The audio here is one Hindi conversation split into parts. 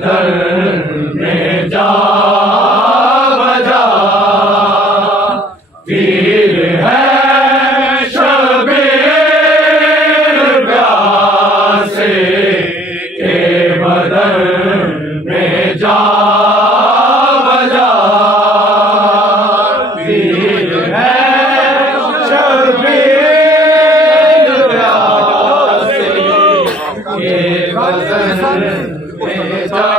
बदल में जा बजा, वीर है शबीर प्यासे के बदल में जा बजा, वीर है शबीर प्यासे के बदल में जा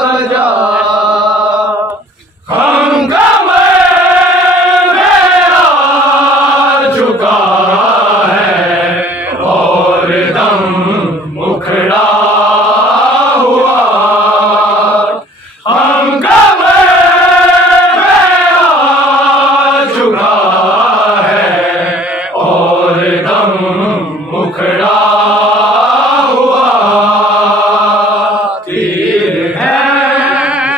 बजा। हम कमर में आ चुका है और दम मुखड़ा हुआ, हम कमर में आ चुका है और दम मुखड़ा हुआ, तीर है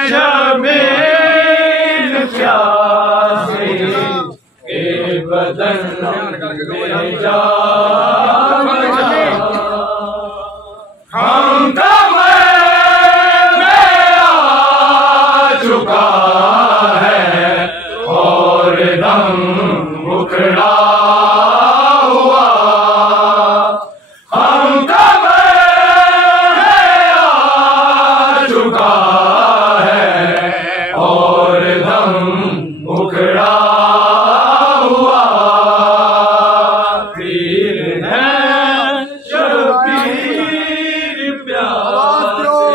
शबीर प्यासे के बदन में जा बजा। हम कमर में आ चुका है और दम मुखड़ा हुआ, हम कमर में आ चुका है और दम मुखड़ा हुआ, तीर है शबीर प्यासे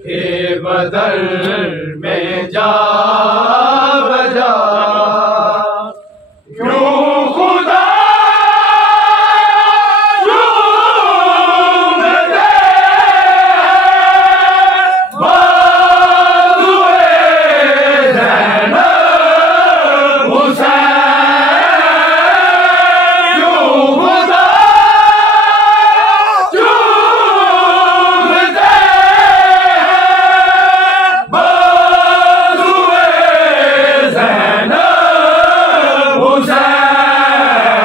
के बदल में जा बजा। यूं खुदा चूमते बाज़ुए ज़ैनब हुसैन, यूं खुदा चूमते बाज़ुए ज़ैनब हुसैन,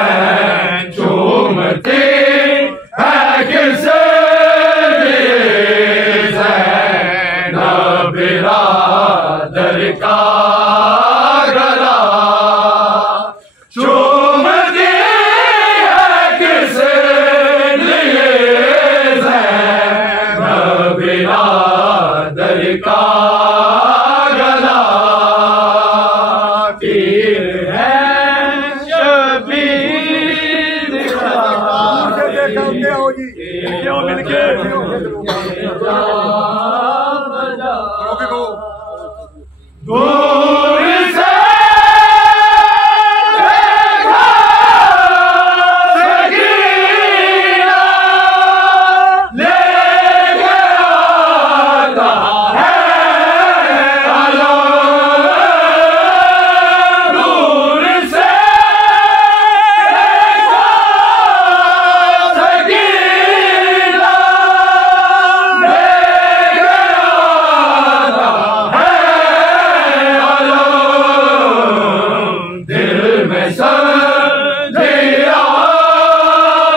चूमते है किस लिए ज़ैनब बिरादर का गला, चूमती है किस लिए ज़ैनब बिरादर का गला, तीर है शबीर प्यासे के जा बजा। दूर से देखा सकीना लेके आता है अलम, दूर से देखा सकीना लेके आता है अलम, दिल में संधिया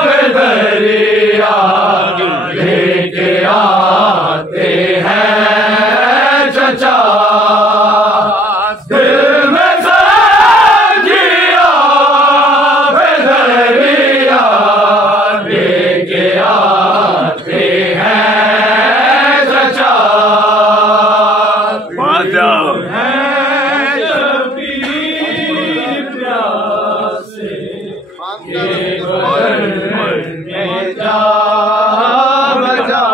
बेदरिया लेके आते हैं चचा, दिल में संधिया बेदरिया लेके आते हैं चचा, है शबीर प्यासे के बदल में जा बजा।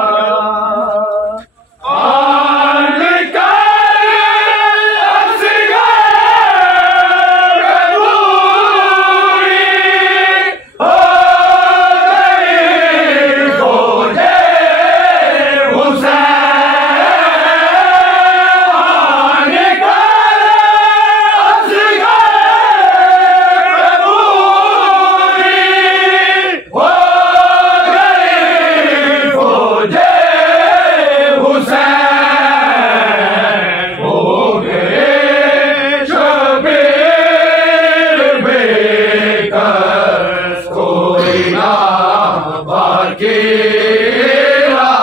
आन कर असगर पूरी हो गई खोजे हुसैन, आन कर असगर पूरी हो गई खोजे हुसैन, हो गए शबीर बेकस कोई ना बाकी रहा,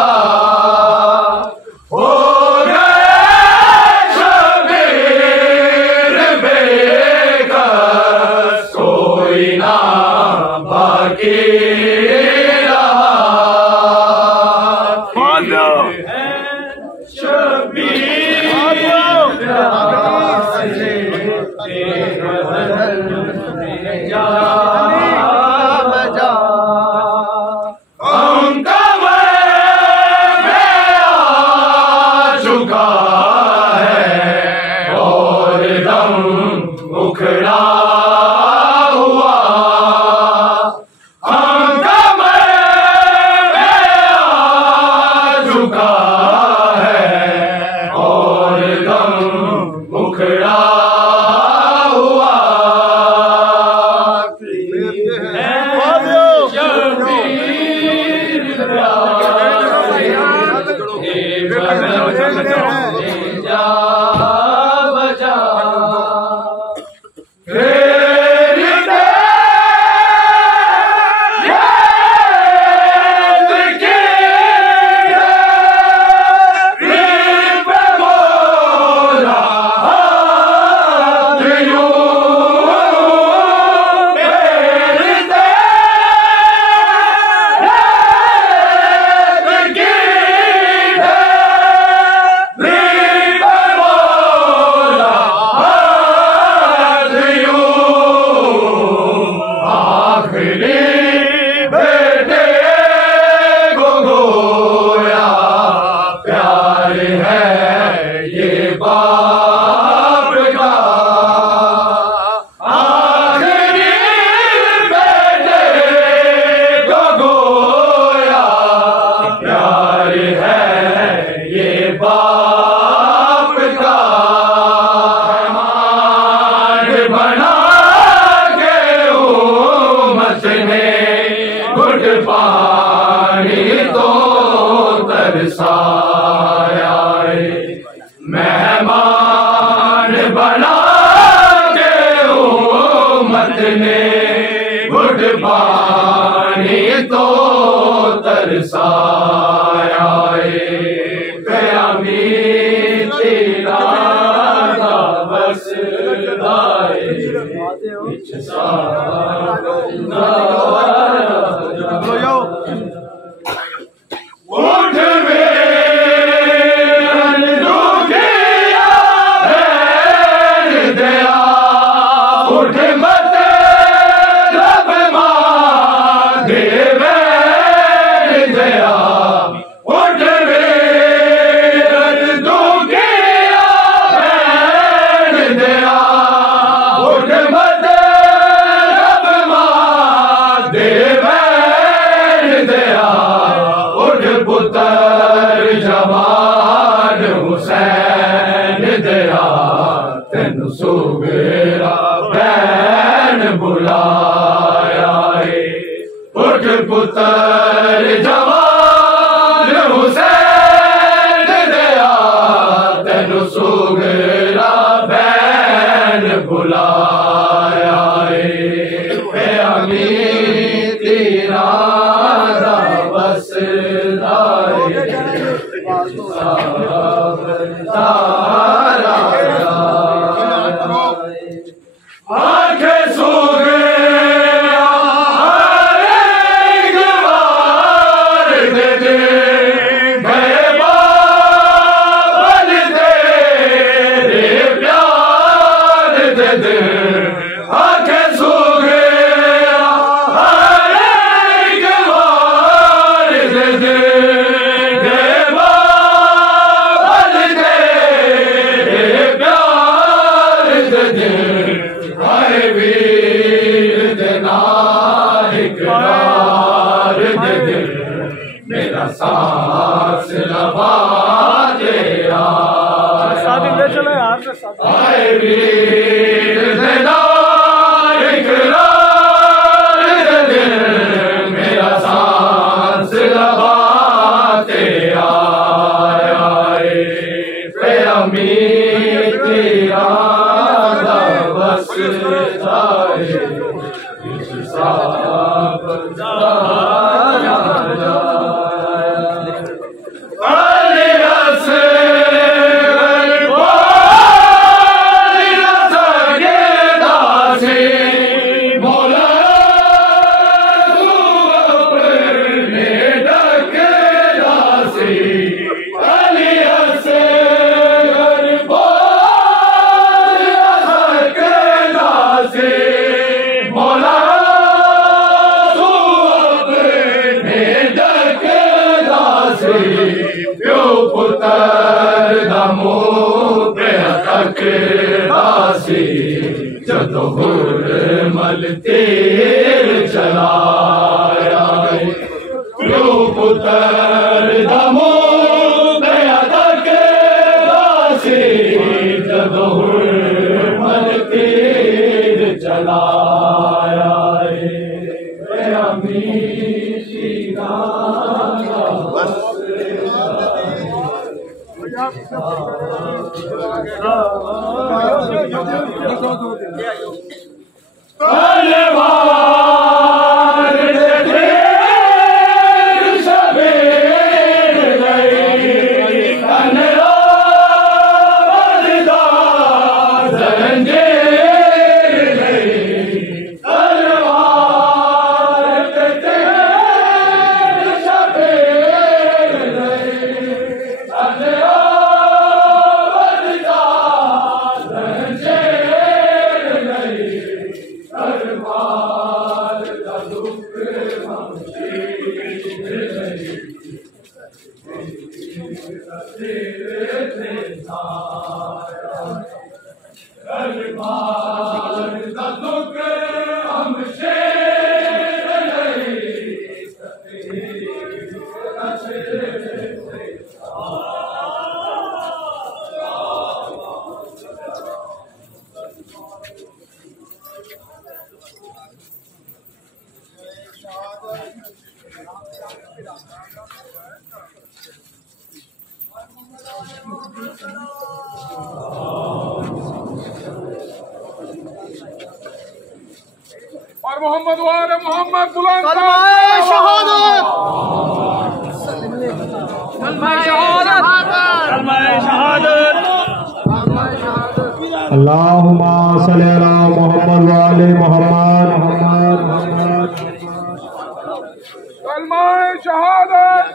मेहमान बना के उम्मत ने घुट पानी तो तरसाया कयामी तेरा बस सुबेरा बैन बुलाया उठ पुत्र जवान हुसैन दया तेनु सुबेरा बैन बुलाया अमी तेरा बस मेरा सांस लबा तेरा आए वीर दिनार इकरार दे मेरा सांस लबा तेरा अमी तेरा बस पुतर दमो पे तक दासी जदो गुरमल तीर चलाया यो पुतर दमो पे तक दासी जदो गुरमल तीर चलाया और मोहम्मद वाले मोहम्मद बुलंद शहादत अल्लाहुम्मा सल्ली अला मोहम्मद व आले मोहम्मद कलमाए शहादत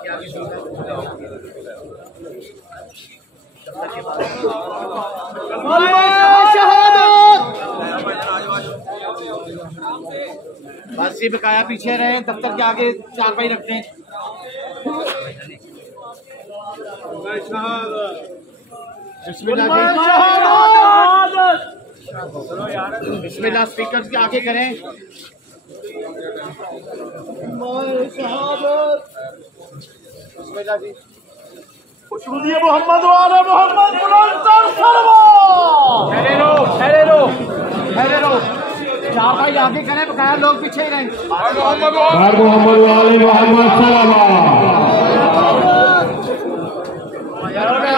बासी बकाया पीछे रहे, दफ्तर के आगे चारपाई रखते हैं। बिस्मिल्लाह स्पीकर के आगे करें। बिस्मिल्लाह जी। मोहम्मद वाले मोहम्मद ठहरे रो चार भाई आगे करें, बकाया लोग पीछे ही रहें। मोहम्मद वाले मोहम्मद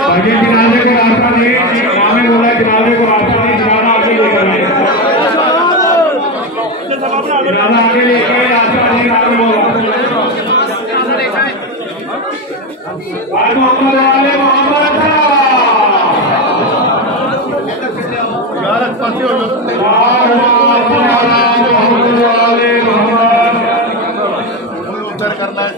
आगे किनारे को रास्ता नहीं, इमाम बोला किनारे को रास्ता नहीं, किनारा आगे लेकर आए, किनारा आगे लेकर रास्ता नहीं, आगे बोला मोहम्मद वाले मोहम्मद करना है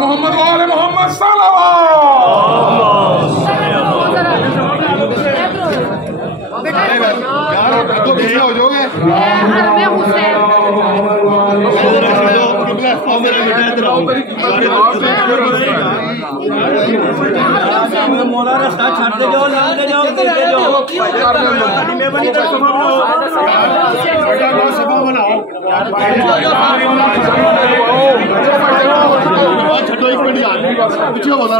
मोहम्मद वाले मोहम्मद पीछे हो जाओगे। मौलाना साथ छाड़ते जाओ, लाते जाओ, छठो एक मिनट पीछे बोला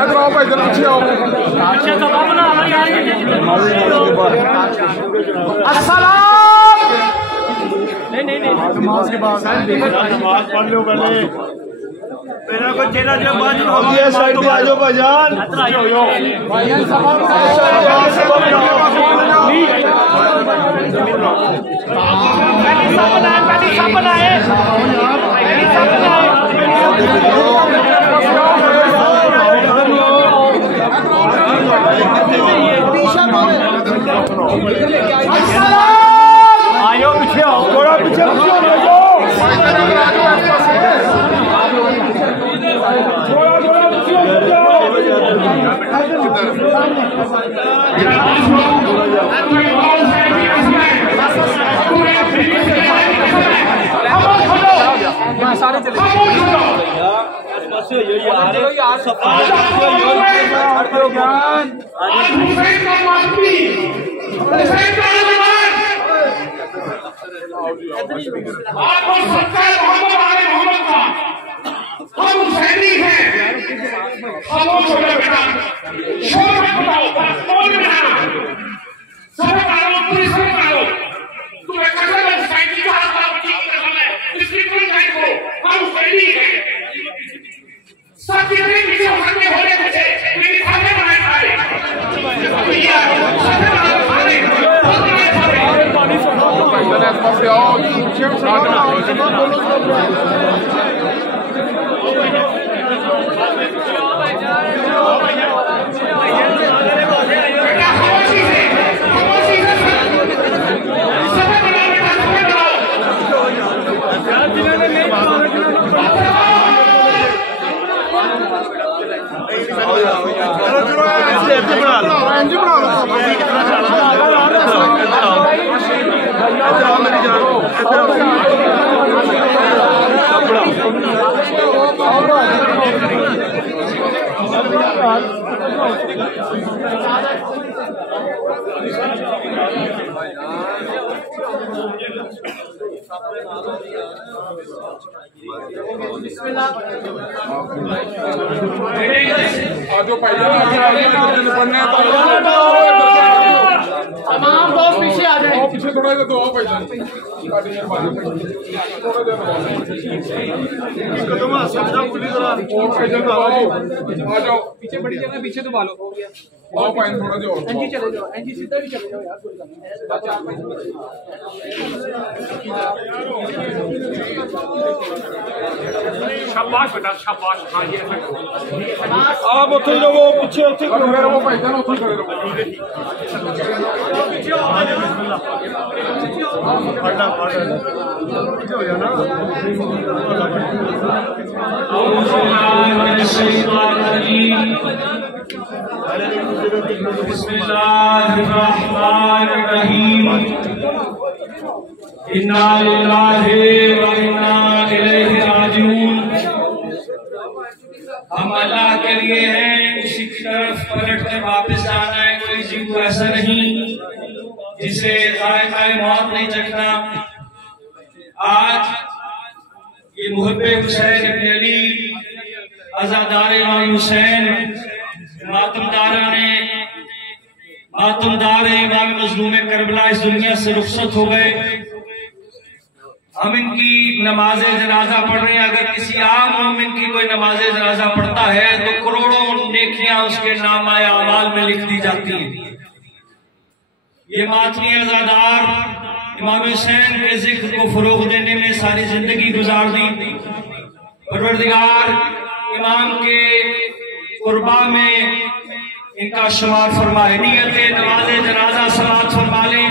इधर आओ भाई, इधर पीछे आओ। नमाज के बाद नमाज पढ़ लो पहले मेरा को चेला जो बाजू हमारे साइड पे आ जाओ भाईजान भाईजान सब बनाए आयो पीछे आओ थोड़ा पीछे सारे चले हम हुसैनी हैं खामोश हो जाओ बेटा शोर मत बताओ बोल नहीं रहा सब करो पूरी सब करो तुम्हें कसम है हुसैनी का हाथ बची की कसम है इसकी कोई नहीं को हम हुसैनी हैं सब कितने पीछे होने होने मुझे मेरी खाते बनाए सारे सब बनाए सारे तमाम दोस्त पीछे आ जाए पीछे थोड़ा दो आ जाओ पीछे बड़ी जगह पीछे तो बालो आओ पाइन थोड़ा जो एनजी चले जाओ एनजी सीधा भी चले जाओ यार शाबाश बेटा शाबाश हाँ ये आप उठे रहो पीछे उठे रहो भाई जान उठे खड़े रहो बिस्मिल्लाहिर्रहमानिर्रहीम इन्ना लिल्लाहि व इन्ना इलैहि राजिऊन। हम अल्लाह के लिए हैं, उसी की तरफ पलट कर वापस आना है। कोई जीव ऐसा नहीं जिसे ज़ायक़ाए मौत नहीं चखना। आज ये मुहब्बे हुसैन इब्न अली अज़ादार इमाम हुसैन मातमदार इमाम मज़लूम करबला इस दुनिया से रुखसत हो गए। हम इनकी नमाज जनाजा पढ़ रहे हैं। अगर किसी आम मोमिन की कोई नमाज जनाजा पढ़ता है तो करोड़ों नेकियां उसके नामा अमाल में लिख दी जाती हैं। ये मातमी अज़ादार इमाम हुसैन के जिक्र को फरोग देने में सारी जिंदगी गुजार दी। परवरदिगार इमाम के कुर्बा में इनका शुमार फरमाए। नियत नमाज जनाजा समात फरमा लें।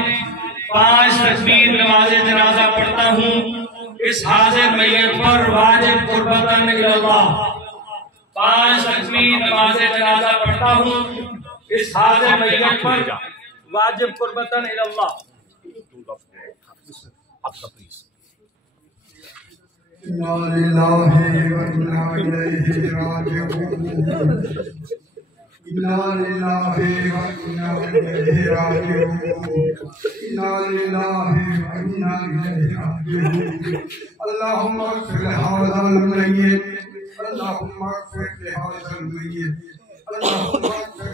5 तकबीर नमाज जनाजा पढ़ता हूँ इस हाजिर मैयत पर वाजिब कुर्बतन इल्लल्लाह। 5 तकबीर नमाज जनाजा पढ़ता हूँ इस हाजिर मैयत पर वाजिब कुर्बतन इल्लल्लाह। इन्ना लिल्लाहि व इन्ना इलैहि राजिऊन। इन्ना लिल्लाहि व इन्ना इलैहि राजिऊन। इन्ना लिल्लाहि व इन्ना इलैहि राजिऊन। अल्लाहुम्मा इग़फिर लिहाज़ल मय्यित। अल्लाहुम्मा इग़फिर लिहाज़ल मय्यित। अल्लाहुम्मा इग़फिर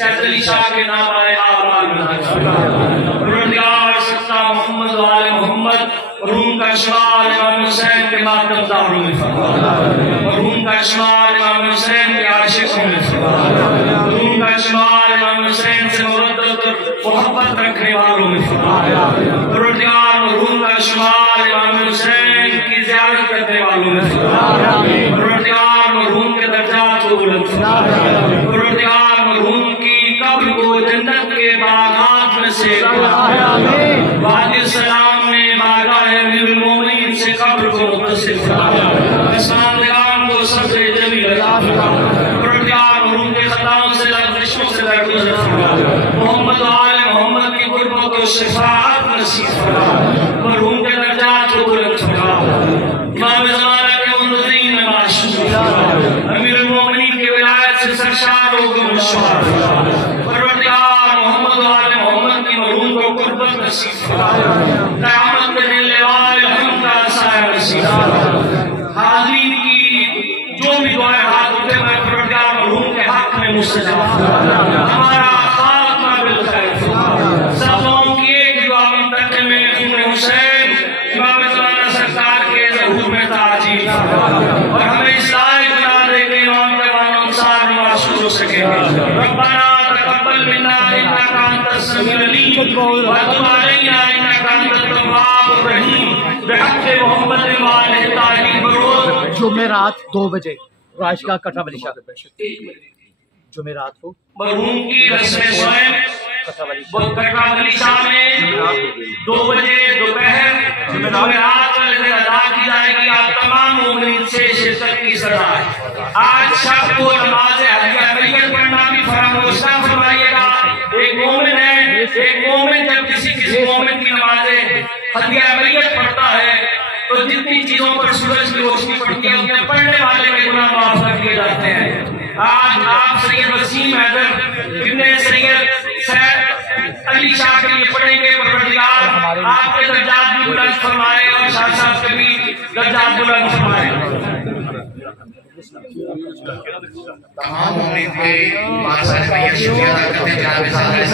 सैयद अली शाह के नाम आए मोहम्मद वाले मोहम्मद रूम का शुमार इमाम हुसैन के मातम दारों में रूम का शुमार इमाम हुसैन के आशिकों में रूम का शुमार इमाम हुसैन से मोहब्बत रखने वालों में रूम का शुमार इमाम हुसैन की ज़ियारत करने वालों में रूम के दर्जात को बुलंद रूम की कब्र को जन्नत के बागात में से वादी सलाम में बारगाह अमीरुल मोमिनीन से कब्र को मुत्तसिल को सबसे जमील रूम के खताओं से कष्टों से दरगुजर फरमा, मोहम्मद आले मोहम्मद की गुरबत और शिफाअत नसीब फरमा, मरहूम के दर्जात को बुलंद फरमा, इमाम ज़माना के उन्नतीन माशूक, अमीरुल मोमिनीन के विलायत से सरशार हो गुमशुमार, परवरदिगार मोहम्मद आले मोहम्मद की मरहूम को गुरबत नसीब फरमा, क़यामत के दिन लेवाए हम का साया नसीब फरमा। हाज़रीन की जो भी दुआएं हाथ उठे मैं परवरदिगार मरहूम के हक में मुस्तजाब हमारा खात्मा बिल खैर सब लोगों की एक दुआ मुंतकिल में उम्मे हुसैन इमाम ज़माना सरकार के ज़हूर में ताजील और हमें इस लायक बना दे के इमाम जवान अंसार माशूर हो सकेंगे। रब्बना तक़ब्बल मिन्ना इन्नका अंतस समीउल अलीम व तुब अलैना इन्नका अंतत तव्वाबुर रहीम बिहक़्क़ि मुहम्मद व आलिहि ताहिरीन बरूद। जुमेरात 2 बजे राशगा कथा बलिशा जुमेरात को मरहूम की रस्में स्वयं कथा बलिशा में 2 बजे दोपहर जुमेरात अदा की जाएगी। आप तमाम मोमिनीन से शिरकत की सदा है। आज शब को नमाज हदिया मैयत पढ़ना भी फरामोश ना फरमाइएगा। एक मोमिन है, एक मोमिन जब किसी मोमिन की नमाज हदिया मैयत पढ़ता है तो जितनी चीजों पर सूरज की रोशनी पड़ती है उनके पढ़ने वाले के गुनाह माफ कर दिए जाते हैं। आज आप सैयद वसीम हैदर इब्ने सैयद सैयद अली शाह के लिए पढ़ेंगे। परवरदिगार आपके दर्जात भी बुलंद फरमाए और शाह साहब के भी दर्जात बुलंद फरमाए। तमाम उम्मीद के बादशाह भैया शुक्रिया अदा करते हैं।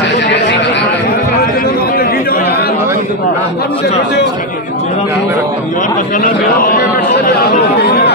जनाब